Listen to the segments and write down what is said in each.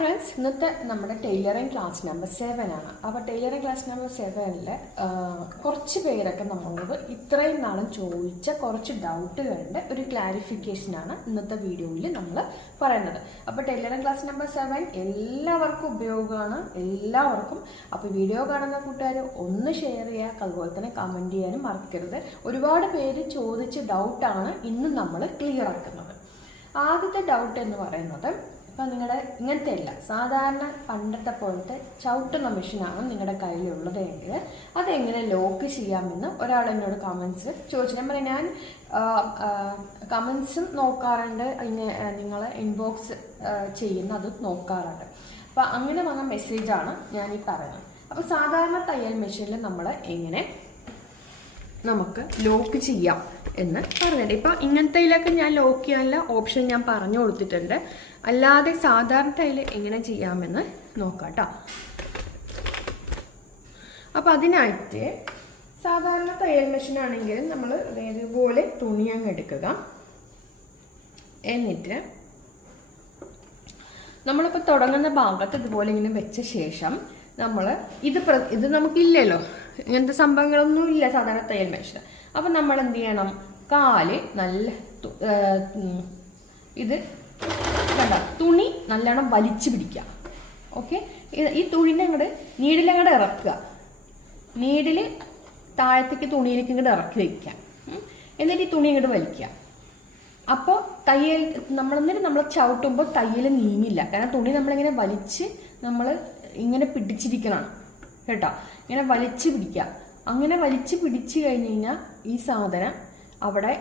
Friends, ഇന്നത്തെ നമ്മുടെ tailoring class number 7 ആണ്. അപ്പോൾ ടൈലറിംഗ് ക്ലാസ് നമ്പർ 7-ൽ കുറച്ച് പേരൊക്കെ നമ്മളോട് ഇത്രയും നാളും ചോദിച്ച കുറച്ച് ഡൗട്ടുകളുടെ ഒരു ക്ലാരിഫിക്കേഷനാണ് ഇന്നത്തെ വീഡിയോയിൽ നമ്മൾ പറയുന്നത്. അപ്പോൾ ടൈലറിംഗ് ക്ലാസ് നമ്പർ 7 എല്ലാവർക്കും ഉപയോഗമാണ്, എല്ലാവർക്കും. അപ്പോൾ വീഡിയോ കാണുന്ന കൂട്ടുകാർ ഒന്ന് ഷെയർ ചെയ്യുക, അതുപോലെ തന്നെ കമൻറ്റ് ചെയ്യാനും മറക്കരുത്. ഒരുപാട് പേര് ചോദിച്ച ഡൗട്ടാണ് ഇന്ന് നമ്മൾ ക്ലിയർ ആക്കുന്നത്. ആദ്യത്തെ ഡൗട്ട് എന്ന് പറയുന്നത്, ഇപ്പം നിങ്ങളുടെ ഇങ്ങനത്തെ അല്ല, സാധാരണ പണ്ടത്തെ പോലത്തെ ചവിട്ടുന്ന മെഷീനാണ് നിങ്ങളുടെ കയ്യിലുള്ളത് എങ്കിൽ അതെങ്ങനെ ലോക്ക് ചെയ്യാമെന്ന് ഒരാൾ എന്നോട് കമൻസ് ചോദിച്ചു. ഞാൻ പറയും, ഞാൻ കമൻസും നോക്കാറുണ്ട്, നിങ്ങൾ ഇൻബോക്സ് ചെയ്യുന്ന അത് നോക്കാറുണ്ട്. അപ്പം അങ്ങനെ വന്ന മെസ്സേജാണ് ഞാൻ ഈ പറയുന്നത്. അപ്പോൾ സാധാരണ തയ്യൽ മെഷീനിൽ നമ്മൾ എങ്ങനെ നമുക്ക് ലോക്ക് ചെയ്യാം എന്ന് പറഞ്ഞിട്ട്, ഇപ്പം ഇങ്ങനത്തെ ഞാൻ ലോക്ക് ചെയ്യാനുള്ള ഓപ്ഷൻ ഞാൻ പറഞ്ഞു കൊടുത്തിട്ടുണ്ട്. അല്ലാതെ സാധാരണ ടൈൽ എങ്ങനെ ചെയ്യാമെന്ന് നോക്കാം കേട്ടോ. അപ്പം അതിനായിട്ട് സാധാരണ തയ്യൽ മെഷീൻ ആണെങ്കിൽ നമ്മൾ ഇതുപോലെ തുണി അങ്ങ് എടുക്കുക. എന്നിട്ട് നമ്മളിപ്പോൾ തുടങ്ങുന്ന ഭാഗത്ത് ഇതുപോലെ ഇങ്ങനെ വെച്ച ശേഷം നമ്മൾ ഇത് നമുക്കില്ലല്ലോ, ഇങ്ങനത്തെ സംഭവങ്ങളൊന്നും ഇല്ല സാധാരണ തയ്യൽ മെഷീൻ. അപ്പം നമ്മൾ എന്ത് ചെയ്യണം, കാല് നല്ല ഇത് കണ്ട തുണി നല്ലോണം വലിച്ചു പിടിക്കുക. ഓക്കെ, ഈ തുണിനെ അങ്ങോട്ട് നീഡിലങ്ങോട്ട് ഇറക്കുക, നീഡിൽ താഴത്തേക്ക് തുണിയിലേക്ക് ഇങ്ങോട്ട് ഇറക്കി വയ്ക്കുക. എന്നിട്ട് ഈ തുണി ഇങ്ങോട്ട് വലിക്കുക. അപ്പോൾ തയ്യൽ നമ്മൾ ചവിട്ടുമ്പോൾ തയ്യൽ നീങ്ങില്ല, കാരണം തുണി നമ്മളിങ്ങനെ വലിച്ച് നമ്മൾ ഇങ്ങനെ പിടിച്ചിരിക്കണം കേട്ടോ. ഇങ്ങനെ വലിച്ചു പിടിക്കുക. അങ്ങനെ വലിച്ചു പിടിച്ചു കഴിഞ്ഞ് കഴിഞ്ഞാൽ ഈ സാധനം അവിടെ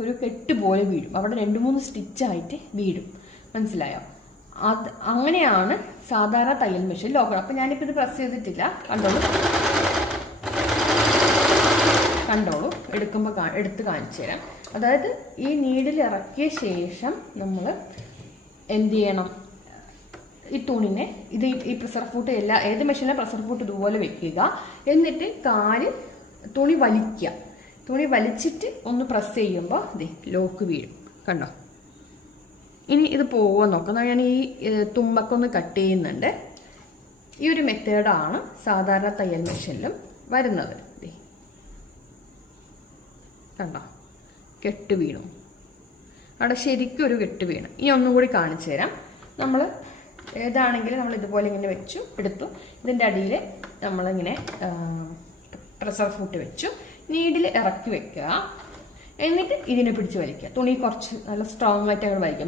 ഒരു കെട്ട് പോലെ വീഴും, അവിടെ 2-3 സ്റ്റിച്ചായിട്ട് വീഴും. മനസ്സിലായോ? അങ്ങനെയാണ് സാധാരണ തയ്യൽ മെഷീൻ ലോക്ക്. അപ്പം ഞാനിപ്പോൾ ഇത് പ്രസ് ചെയ്തിട്ടില്ല, കണ്ടോളൂ എടുക്കുമ്പോൾ എടുത്ത് കാണിച്ചു തരാം. അതായത് ഈ നീഡിൽ ഇറക്കിയ ശേഷം നമ്മൾ എന്ത് ചെയ്യണം, ഈ തുണിനെ ഈ പ്രഷർ ഫൂട്ട് ഏത് മെഷീനിലെ പ്രഷർ ഫൂട്ട് ഇതുപോലെ വെക്കുക. എന്നിട്ട് കാല് തുണി വലിക്കുക. തുണി വലിച്ചിട്ട് ഒന്ന് പ്രസ് ചെയ്യുമ്പോൾ ലോക്ക് വീഴും. കണ്ടോ? ഇനി ഇത് പോവാൻ നോക്കാം. ഞാൻ ഈ തുമ്പക്കൊന്ന് കട്ട് ചെയ്യുന്നുണ്ട്. ഈ ഒരു മെത്തേഡാണ് സാധാരണ തയ്യൽ മെഷീനിലും വരുന്നത്. കണ്ടോ? കെട്ട് വീണു, അവിടെ ശരിക്കും ഒരു കെട്ട് വീണു. ഇനി ഒന്നും കൂടി കാണിച്ചു തരാം. നമ്മൾ ഏതാണെങ്കിലും നമ്മൾ ഇതുപോലെ ഇങ്ങനെ വെച്ചു എടുത്തു. ഇതിൻ്റെ അടിയിൽ നമ്മളിങ്ങനെ പ്രഷർ ഫൂട്ട് വെച്ചു, നീഡിൽ ഇറക്കി വെക്കുക. എന്നിട്ട് ഇതിനെ പിടിച്ച് വലിക്കുക. തുണി കുറച്ച് നല്ല സ്ട്രോങ് ആയിട്ട് അങ്ങോട്ട് വലിക്കുക.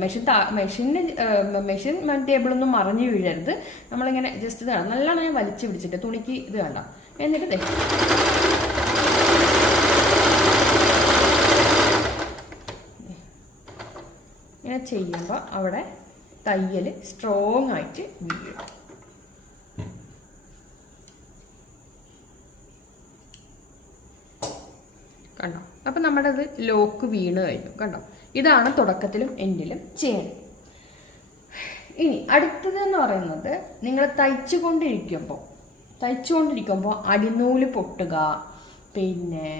മെഷീൻ ടേബിളൊന്നും മറിഞ്ഞു വീഴരുത്. നമ്മളിങ്ങനെ ജസ്റ്റ് ഇത് കാണാം, നല്ലോണം ഞാൻ വലിച്ചു പിടിച്ചിട്ട് തുണിക്ക് ഇത് വേണ്ട. എന്നിട്ട് ഇങ്ങനെ ചെയ്യുമ്പോൾ അവിടെ തയ്യൽ സ്ട്രോങ് ആയിട്ട് വീഴും. കണ്ടോ? അപ്പം നമ്മുടെ ഇത് ലോക്ക് വീണ് കഴിഞ്ഞു. കണ്ടോ? ഇതാണ് തുടക്കത്തിലും എൻഡിലും ചെയ്യണം. ഇനി അടുത്തതെന്ന് പറയുന്നത്, നിങ്ങൾ തയ്ച്ചുകൊണ്ടിരിക്കുമ്പോൾ അടിനൂല് പൊട്ടുക, പിന്നെ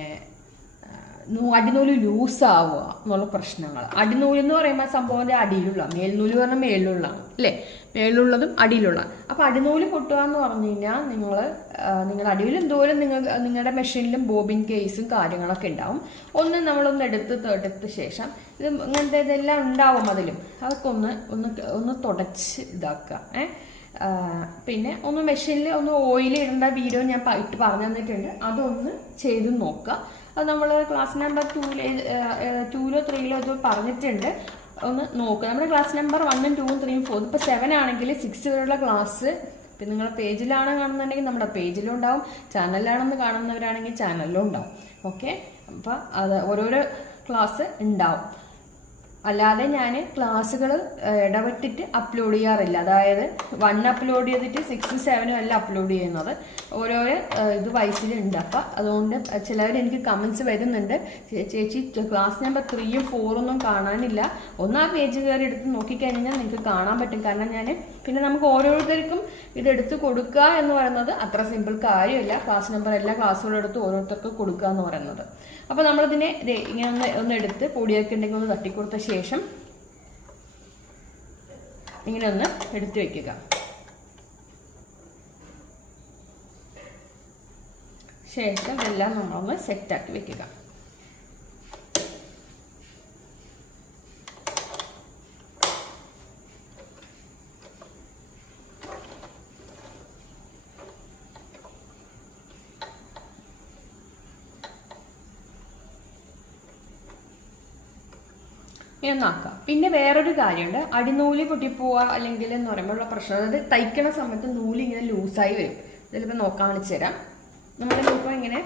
അടിനൂല് ലൂസാവുക എന്നുള്ള പ്രശ്നങ്ങൾ. അടിനൂല് എന്ന് പറയുമ്പോൾ സംഭവത്തിന്റെ അടിയിലുള്ള, മേൽനൂല് പറഞ്ഞാൽ മേളിലുള്ള അല്ലേ, മേളിലുള്ളതും അടിയിലുള്ള. അപ്പം അടിനൂല് പൊട്ടുക എന്ന് പറഞ്ഞു കഴിഞ്ഞാൽ നിങ്ങളുടെ അടിയിൽ എന്തോരം നിങ്ങളുടെ മെഷീനിലും ബോബിൻ കേസും കാര്യങ്ങളൊക്കെ ഉണ്ടാവും. നമ്മളൊന്ന് എടുത്ത ശേഷം ഇത് ഇങ്ങനത്തെ ഇതെല്ലാം ഉണ്ടാവും അതിലും. അതൊക്കെ ഒന്ന് തുടച്ച് ഇതാക്കുക. പിന്നെ ഒന്ന് മെഷീനിൽ ഒന്ന് ഓയിൽ ഇടേണ്ട വീഡിയോ ഞാൻ ഇട്ട് പറഞ്ഞു തന്നിട്ടുണ്ട്, അതൊന്ന് ചെയ്ത് നോക്കുക. അത് നമ്മൾ ക്ലാസ് നമ്പർ 2-ലോ 3-ലോ ഇത് പറഞ്ഞിട്ടുണ്ട്, ഒന്ന് നോക്കുക. നമ്മുടെ ക്ലാസ് നമ്പർ 1, 2, 3, 4, ഇപ്പോൾ 7 ആണെങ്കിൽ 6 വരെയുള്ള ക്ലാസ് ഇപ്പം നിങ്ങളുടെ പേജിലാണ് കാണുന്നുണ്ടെങ്കിൽ നമ്മുടെ പേജിലും ഉണ്ടാവും, ചാനലിലാണെന്ന് കാണുന്നവരാണെങ്കിൽ ചാനലിലും ഉണ്ടാവും. ഓക്കെ, അപ്പോൾ അത് ഓരോരോ ക്ലാസ് ഉണ്ടാവും. അല്ലാതെ ഞാൻ ക്ലാസ്സുകൾ ഇടവിട്ടിട്ട് അപ്ലോഡ് ചെയ്യാറില്ല. അതായത് 1 അപ്ലോഡ് ചെയ്തിട്ട് 6, 7 അല്ല അപ്ലോഡ് ചെയ്യുന്നത്, ഓരോരോ ഇത് വയസ്സിലുണ്ട്. അപ്പം അതുകൊണ്ട് ചിലവർ എനിക്ക് കമൻസ് വരുന്നുണ്ട്, ചേച്ചി ക്ലാസ് നമ്പർ 3ഉം 4ഒന്നും കാണാനില്ല. ഒന്ന് ആ പേജ് കയറി എടുത്ത് നോക്കിക്കഴിഞ്ഞാൽ നിങ്ങൾക്ക് കാണാൻ പറ്റും. കാരണം പിന്നെ നമുക്ക് ഓരോരുത്തർക്കും ഇതെടുത്ത് കൊടുക്കുക എന്ന് പറയുന്നത് അത്ര സിമ്പിൾ കാര്യമില്ല. ക്ലാസ് നമ്പർ എല്ലാ ക്ലാസ്സുകളും എടുത്ത് ഓരോരുത്തർക്ക് കൊടുക്കുക എന്ന് പറയുന്നത്. അപ്പോൾ നമ്മളിതിനെ ഇങ്ങനെ ഒന്ന് എടുത്ത് പൊടിയൊക്കെ ഉണ്ടെങ്കിൽ ഒന്ന് തട്ടിക്കൊടുത്ത ശേഷം ഇങ്ങനെ ഒന്ന് എടുത്ത് വെക്കുക. ശേഷം ഇതെല്ലാം നമ്മളൊന്ന് സെറ്റാക്കി വെക്കുക. ഇങ്ങനെ നോക്കാം. പിന്നെ വേറൊരു കാര്യമുണ്ട്, അടിനൂല് പൊട്ടിപ്പോവുക അല്ലെങ്കിൽ എന്ന് പറയുമ്പോൾ ഉള്ള പ്രശ്നം, അതായത് തയ്ക്കണ സമയത്ത് നൂല് ഇങ്ങനെ ലൂസായി വരും. ഇതിലിപ്പോൾ നോക്കാൻ കാണിച്ചു തരാം. നമ്മളിപ്പോൾ ഇങ്ങനെ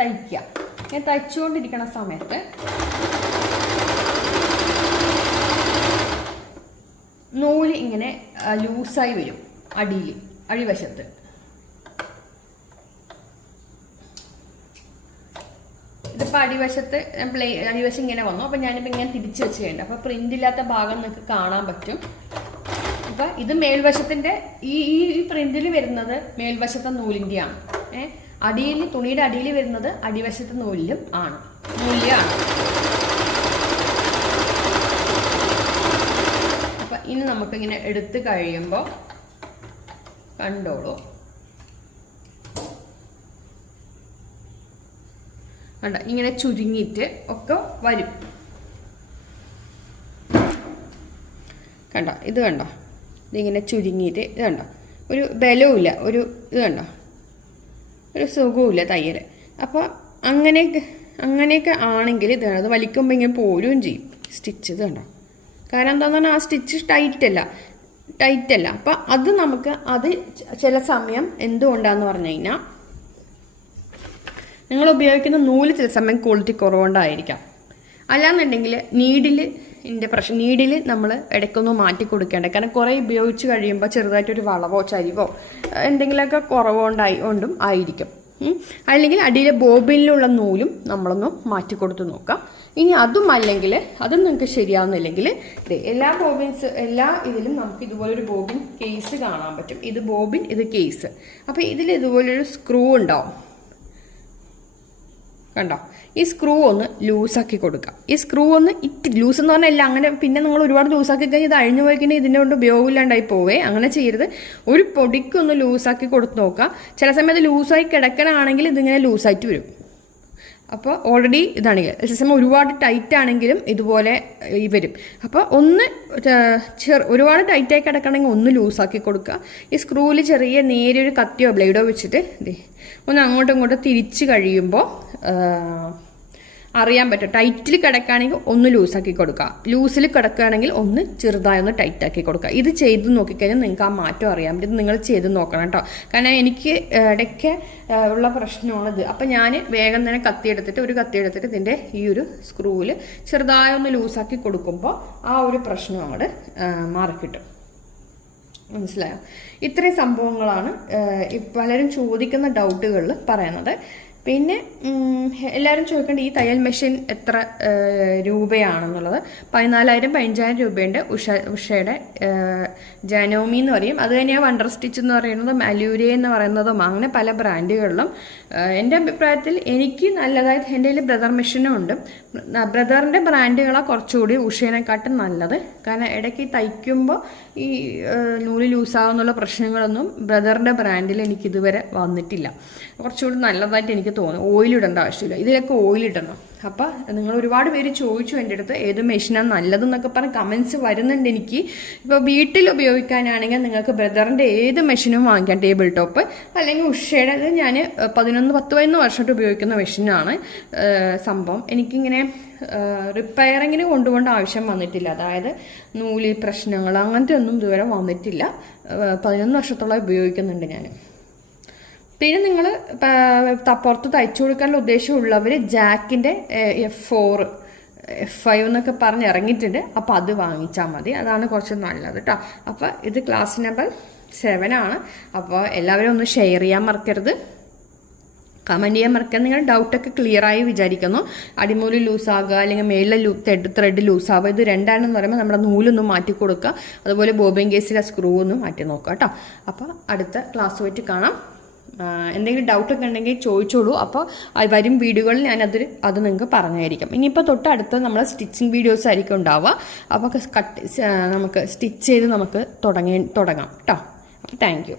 തയ്ക്കുക, ഇങ്ങനെ തയ്ച്ചുകൊണ്ടിരിക്കണ സമയത്ത് നൂല് ഇങ്ങനെ ലൂസായി വരും അടിവശത്ത്. ഇതിപ്പോൾ അടിവശം ഇങ്ങനെ വന്നു. അപ്പം ഞാനിപ്പോൾ ഇങ്ങനെ തിരിച്ച് വെച്ച് കഴിഞ്ഞു. അപ്പോൾ പ്രിന്റ് ഇല്ലാത്ത ഭാഗം നിങ്ങൾക്ക് കാണാൻ പറ്റും. അപ്പം ഇത് മേൽവശത്തിൻ്റെ ഈ പ്രിന്റിൽ വരുന്നത് മേൽവശത്തെ നൂലിൻ്റെയാണ്. തുണിയുടെ അടിയിൽ വരുന്നത് അടിവശത്തെ നൂലിലും ആണ്. അപ്പം ഇനി നമുക്കിങ്ങനെ എടുത്ത് കഴിയുമ്പോൾ കണ്ടോളൂ. കണ്ട, ഇങ്ങനെ ചുരുങ്ങിയിട്ട് ഒക്കെ വരും. കണ്ട, ഇത് കണ്ടോ, ഇതിങ്ങനെ ചുരുങ്ങിയിട്ട് ഇത് കണ്ടോ, ഒരു ബലവുമില്ല, ഇത് കണ്ടോ, ഒരു സുഖവുമില്ല തയ്യൽ. അപ്പോൾ അങ്ങനെയൊക്കെ ആണെങ്കിൽ ഇത് കണ്ടോ, അത് വലിക്കുമ്പോൾ ഇങ്ങനെ പോരുകയും ചെയ്യും സ്റ്റിച്ച്. ഇത് കണ്ടോ, കാരണം എന്താണെന്ന് പറഞ്ഞാൽ ആ സ്റ്റിച്ച് ടൈറ്റല്ല. അപ്പം അത് ചില സമയം എന്തുകൊണ്ടാന്ന് പറഞ്ഞു കഴിഞ്ഞാൽ നിങ്ങൾ ഉപയോഗിക്കുന്ന നൂല് ചില സമയം ക്വാളിറ്റി കുറവുകൊണ്ടായിരിക്കാം. അല്ലാന്നുണ്ടെങ്കിൽ നീഡിൽ നമ്മൾ ഇടയ്ക്കൊന്ന് മാറ്റി കൊടുക്കേണ്ട. കാരണം കുറേ ഉപയോഗിച്ച് കഴിയുമ്പോൾ ചെറുതായിട്ടൊരു വളവോ ചരിവോ എന്തെങ്കിലുമൊക്കെ കുറവുകൊണ്ടും ആയിരിക്കും. അല്ലെങ്കിൽ അടിയിലെ ബോബിനിലുള്ള നൂലും നമ്മളൊന്ന് മാറ്റി കൊടുത്ത് നോക്കാം. ഇനി അതുമല്ലെങ്കിൽ അതും നിങ്ങൾക്ക് ശരിയാവുന്നില്ലെങ്കിൽ എല്ലാ ഇതിലും നമുക്ക് ഇതുപോലൊരു ബോബിൻ കേസ് കാണാൻ പറ്റും. ഇത് ബോബിൻ, ഇത് കേസ്. അപ്പോൾ ഇതിൽ ഇതുപോലൊരു സ്ക്രൂ ഉണ്ടാവും. കണ്ടോ, ഈ സ്ക്രൂ ഒന്ന് ലൂസാക്കി കൊടുക്കാം. ഈ സ്ക്രൂ ഒന്ന് ലൂസ് എന്ന് പറഞ്ഞാൽ അങ്ങനെ പിന്നെ നിങ്ങൾ ഒരുപാട് ലൂസാക്കി കഴിഞ്ഞാൽ ഇത് അഴിഞ്ഞു പോയി കഴിഞ്ഞാൽ ഇതിനെ കൊണ്ട് ഉപയോഗമില്ലാണ്ടായി പോവേ. അങ്ങനെ ചെയ്യരുത്. ഒരു പൊടിക്കൊന്ന് ലൂസാക്കി കൊടുത്ത് നോക്കുക. ചില സമയത്ത് ലൂസായി കിടക്കണാണെങ്കിൽ ഇതിങ്ങനെ ലൂസായിട്ട് വരും. അപ്പോൾ ഓൾറെഡി ഇതാണെങ്കിൽ ചില സമയം ഒരുപാട് ടൈറ്റ് ആണെങ്കിലും ഇതുപോലെ വരും. അപ്പോൾ ഒരുപാട് ടൈറ്റായി കിടക്കണമെങ്കിൽ ഒന്ന് ലൂസാക്കി കൊടുക്കുക. ഈ സ്ക്രൂവിൽ ചെറിയ നേരിയൊരു കത്തിയോ ബ്ലേഡോ വെച്ചിട്ട് ഒന്ന് അങ്ങോട്ടും ഇങ്ങോട്ടും തിരിച്ച് കഴിയുമ്പോൾ അറിയാൻ പറ്റും. ടൈറ്റിൽ കിടക്കുകയാണെങ്കിൽ ഒന്ന് ലൂസാക്കി കൊടുക്കുക, ലൂസിൽ കിടക്കുകയാണെങ്കിൽ ഒന്ന് ചെറുതായി ഒന്ന് ടൈറ്റാക്കി കൊടുക്കുക. ഇത് ചെയ്ത് നോക്കിക്കഴിഞ്ഞാൽ നിങ്ങൾക്ക് ആ മാറ്റം അറിയാൻ പറ്റും. നിങ്ങൾ ചെയ്ത് നോക്കണം കേട്ടോ. കാരണം എനിക്ക് ഇടയ്ക്ക് ഉള്ള പ്രശ്നമാണിത്. അപ്പം ഞാൻ വേഗം തന്നെ ഒരു കത്തി എടുത്തിട്ട് ഇതിൻ്റെ ഈ ഒരു സ്ക്രൂവിൽ ചെറുതായി ഒന്ന് ലൂസാക്കി കൊടുക്കുമ്പോൾ ആ ഒരു പ്രശ്നം അങ്ങോട്ട് മാറിക്കിട്ടും. മനസ്സിലായോ? ഇത്രയും സംഭവങ്ങളാണ് പലരും ചോദിക്കുന്ന ഡൗട്ടുകളിൽ പറയുന്നത്. പിന്നെ എല്ലാവരും ചോദിക്കേണ്ട ഈ തയ്യൽ മെഷീൻ എത്ര രൂപയാണെന്നുള്ളത്. 14,000 15,000 രൂപയുണ്ട്. ഉഷയുടെ ജാനോമി എന്ന് പറയും. അത് തന്നെയാണ് വണ്ടർ സ്റ്റിച്ച് എന്ന് പറയുന്നതും അലൂരെ എന്ന് പറയുന്നതും അങ്ങനെ പല ബ്രാൻഡുകളിലും. എൻ്റെ അഭിപ്രായത്തിൽ എനിക്ക് നല്ലതായിട്ട് എൻ്റെ കയ്യിൽ ബ്രദർ മെഷീനും ഉണ്ട്. ബ്രദറിൻ്റെ ബ്രാൻഡുകളാണ് കുറച്ചുകൂടി ഉഷേനെക്കാട്ടും നല്ലത്. കാരണം ഇടയ്ക്ക് തയ്ക്കുമ്പോൾ ഈ നൂല് ലൂസാകുന്നുള്ള പ്രശ്നങ്ങളൊന്നും ബ്രദറിൻ്റെ ബ്രാൻഡിൽ എനിക്കിതുവരെ വന്നിട്ടില്ല. കുറച്ചുകൂടി നല്ലതായിട്ട് എനിക്ക് തോന്നുന്നു. ഓയിലിടേണ്ട ആവശ്യമില്ല, ഇതിലൊക്കെ ഓയിലിടണം. അപ്പം നിങ്ങൾ ഒരുപാട് പേര് ചോദിച്ചു എൻ്റെ അടുത്ത് ഏത് മെഷീനാണ് നല്ലതെന്നൊക്കെ പറഞ്ഞ് കമൻസ് വരുന്നുണ്ട് എനിക്ക്. ഇപ്പോൾ വീട്ടിൽ ഉപയോഗിക്കാനാണെങ്കിൽ നിങ്ങൾക്ക് ബ്രദറിൻ്റെ ഏത് മെഷീനും വാങ്ങിക്കാം. ടേബിൾ ടോപ്പ് അല്ലെങ്കിൽ ഉഷയുടെ ഇത് ഞാൻ 10-11 വർഷമായിട്ട് ഉപയോഗിക്കുന്ന മെഷീനാണ്. സംഭവം എനിക്കിങ്ങനെ റിപ്പയറിങ്ങിന് കൊണ്ടുപോകേണ്ട ആവശ്യം വന്നിട്ടില്ല. അതായത് നൂല് പ്രശ്നങ്ങൾ അങ്ങനത്തെ ഒന്നും ഇതുവരെ വന്നിട്ടില്ല. 11 വർഷത്തോളം ഉപയോഗിക്കുന്നുണ്ട് ഞാൻ. പിന്നെ നിങ്ങൾ പുറത്ത് തയ്ച്ചു കൊടുക്കാനുള്ള ഉദ്ദേശമുള്ളവർ ജാക്കിൻ്റെ F4 F5 എന്നൊക്കെ പറഞ്ഞ് ഇറങ്ങിയിട്ടുണ്ട്. അപ്പോൾ അത് വാങ്ങിച്ചാൽ മതി, അതാണ് കുറച്ച് നല്ലത് കേട്ടോ. അപ്പോൾ ഇത് ക്ലാസ് നമ്പർ 7 ആണ്. അപ്പോൾ എല്ലാവരും ഒന്ന് ഷെയർ ചെയ്യാൻ മറക്കരുത്, കമൻറ്റ് ചെയ്യാൻ മറക്കരുത്. നിങ്ങളുടെ ഡൗട്ടൊക്കെ ക്ലിയറായി വിചാരിക്കുന്നു. അടിമൂല് ലൂസാകുക അല്ലെങ്കിൽ മേളിലെ ത്രെഡ് ലൂസാവുക, ഇത് രണ്ടാണെന്ന് പറയുമ്പോൾ നമ്മുടെ നൂലൊന്നും മാറ്റി കൊടുക്കുക. അതുപോലെ ബോബിൻ കേസിലെ സ്ക്രൂ ഒന്നും മാറ്റി നോക്കുക കേട്ടോ. അപ്പോൾ അടുത്ത ക്ലാസ് പോയിട്ട് കാണാം. എന്തെങ്കിലും ഡൗട്ടൊക്കെ ഉണ്ടെങ്കിൽ ചോദിച്ചോളൂ. അപ്പോൾ വരും വീഡിയോകളിൽ അത് നിങ്ങൾക്ക് പറഞ്ഞായിരിക്കും. ഇനിയിപ്പോൾ തൊട്ടടുത്ത് നമ്മൾ സ്റ്റിച്ചിങ് വീഡിയോസ് ആയിരിക്കും ഉണ്ടാവുക. അപ്പോൾ നമുക്ക് സ്റ്റിച്ച് ചെയ്ത് നമുക്ക് തുടങ്ങാം കേട്ടോ. അപ്പോൾ താങ്ക് യു.